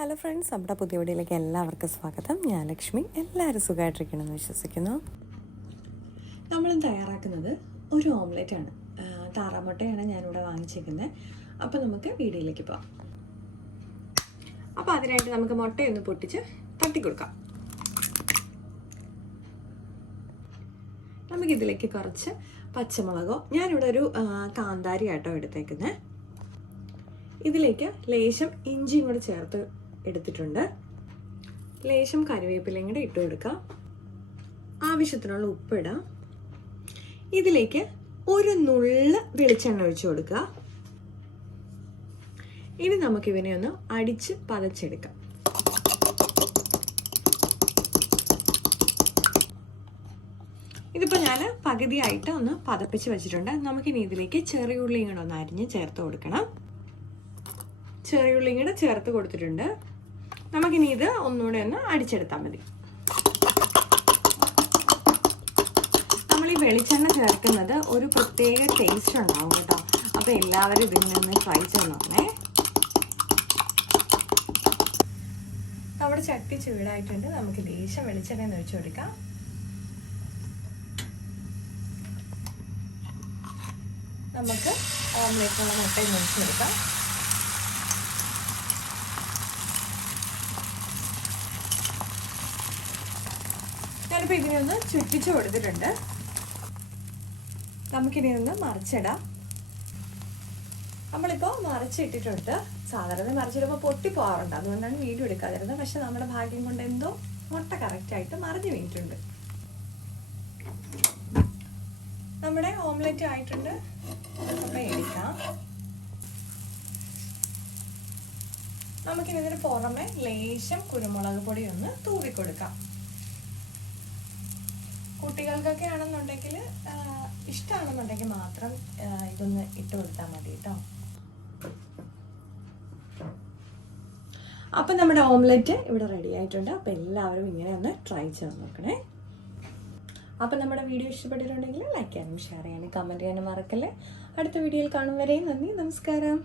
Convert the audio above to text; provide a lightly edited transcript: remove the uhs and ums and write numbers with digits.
Hello friends, നമ്മുടെ പുതിയ വീഡിയോയിലേക്ക് എല്ലാവർക്കും സ്വാഗതം. ഞാൻ ലക്ഷ്മി. എല്ലാവരും സുഖമായിട്ടിരിക്കണമെന്ന് വിശ്വസിക്കുന്നു. നമ്മളും തയ്യാറാക്കുന്നത് ഒരു ഓംലെറ്റ് ആണ്. താറാമുട്ടയാണ് ഞാനിവിടെ വാങ്ങിച്ചിരിക്കുന്നത്. അപ്പോൾ നമുക്ക് വീഡിയോയിലേക്ക് പോകാം. അപ്പോൾ അതിനായിട്ട് നമുക്ക് മുട്ടയൊന്ന് പൊട്ടിച്ച് തട്ടിക്കൊടുക്കാം. നമുക്കിതിലേക്ക് കുറച്ച് പച്ചമുളകോ, ഞാനിവിടെ ഒരു കാന്താരി ആട്ടോ എടുത്തേക്കുന്നത്. ഇതിലേക്ക് ലേശം ഇഞ്ചിയും കൂടെ ചേർത്ത് എടുത്തിട്ടുണ്ട്. ലേശം കറിവേപ്പിലയും കൂടെ ഇട്ട് കൊടുക്കാം. ആവശ്യത്തിനുള്ള ഉപ്പിടാം. ഇതിലേക്ക് ഒരു നുള്ള വെളിച്ചെണ്ണ ഒഴിച്ചു കൊടുക്കുക. ഇനി നമുക്കിവനെ ഒന്ന് അടിച്ച് പതച്ചെടുക്കാം. ഇതിപ്പോൾ ഞാൻ പകുതിയായിട്ട് ഒന്ന് പതപ്പിച്ച് വെച്ചിട്ടുണ്ട്. നമുക്കിനി ഇതിലേക്ക് ചെറിയുള്ളിയും കൂടെ ഒന്ന് അരിഞ്ഞ് ചേർത്ത് കൊടുക്കണം. ചെറിയുള്ളിയും കൂടെ ചേർത്ത് കൊടുത്തിട്ടുണ്ട്. നമുക്കിനി ഇത് ഒന്നുകൂടെ ഒന്ന് അടിച്ചെടുത്താൽ മതി. നമ്മൾ ഈ വെളിച്ചെണ്ണ ചേർക്കുന്നത് ഒരു പ്രത്യേക ടേസ്റ്റ് ഉണ്ടാവും കേട്ടോ. അപ്പോൾ എല്ലാവരും ഇതിൽ നിന്ന് ട്രൈ ചെയ്ത് നോക്കണേ. നമ്മുടെ ചട്ടി ചൂടായിട്ടുണ്ട്. നമുക്ക് ലേശം വെളിച്ചെണ്ണ ഒഴിച്ചു കൊടുക്കാം. നമുക്ക് ഓംലെറ്റിനുള്ള മുട്ടയും ഒഴിച്ചെടുക്കാം. ഞാനിപ്പോൾ ഇതിനെ ഒന്ന് ചുറ്റിച്ച് കൊടുത്തിട്ടുണ്ട്. നമുക്കിനി ഒന്ന് മറിച്ചിടാം. നമ്മളിപ്പോൾ മറിച്ചിട്ടിട്ടുണ്ട്. സാധാരണ മറിച്ചിടുമ്പോൾ പൊട്ടിപ്പോകാറുണ്ട്, അതുകൊണ്ടാണ് വീഡിയോ എടുക്കാതിരുന്നത്. പക്ഷെ നമ്മുടെ ഭാഗ്യം കൊണ്ട് എന്തോ മുട്ട കറക്റ്റായിട്ട് മറിഞ്ഞു വീണിട്ടുണ്ട്. നമ്മുടെ ഓംലെറ്റ് ആയിട്ടുണ്ട്. അപ്പം എടുക്കാം. നമുക്കിനി ഇതിന് പുറമെ ലേശം കുരുമുളക് പൊടി ഒന്ന് തൂവിക്കൊടുക്കാം. കുട്ടികൾക്കൊക്കെ ആണെന്നുണ്ടെങ്കിൽ, ഇഷ്ടമാണെന്നുണ്ടെങ്കിൽ മാത്രം ഇതൊന്ന് ഇട്ട് കൊടുത്താൽ മതി കേട്ടോ. അപ്പം നമ്മുടെ ഓംലെറ്റ് ഇവിടെ റെഡി ആയിട്ടുണ്ട്. അപ്പം എല്ലാവരും ഇങ്ങനെ ഒന്ന് ട്രൈ ചെയ്ത് നോക്കണേ. അപ്പം നമ്മുടെ വീഡിയോ ഇഷ്ടപ്പെട്ടിട്ടുണ്ടെങ്കിൽ ലൈക്ക് ചെയ്യാനും ഷെയർ ചെയ്യാനും കമൻറ്റ് ചെയ്യാനും മറക്കല്ലേ. അടുത്ത വീഡിയോയിൽ കാണും വരെ നന്ദി, നമസ്കാരം.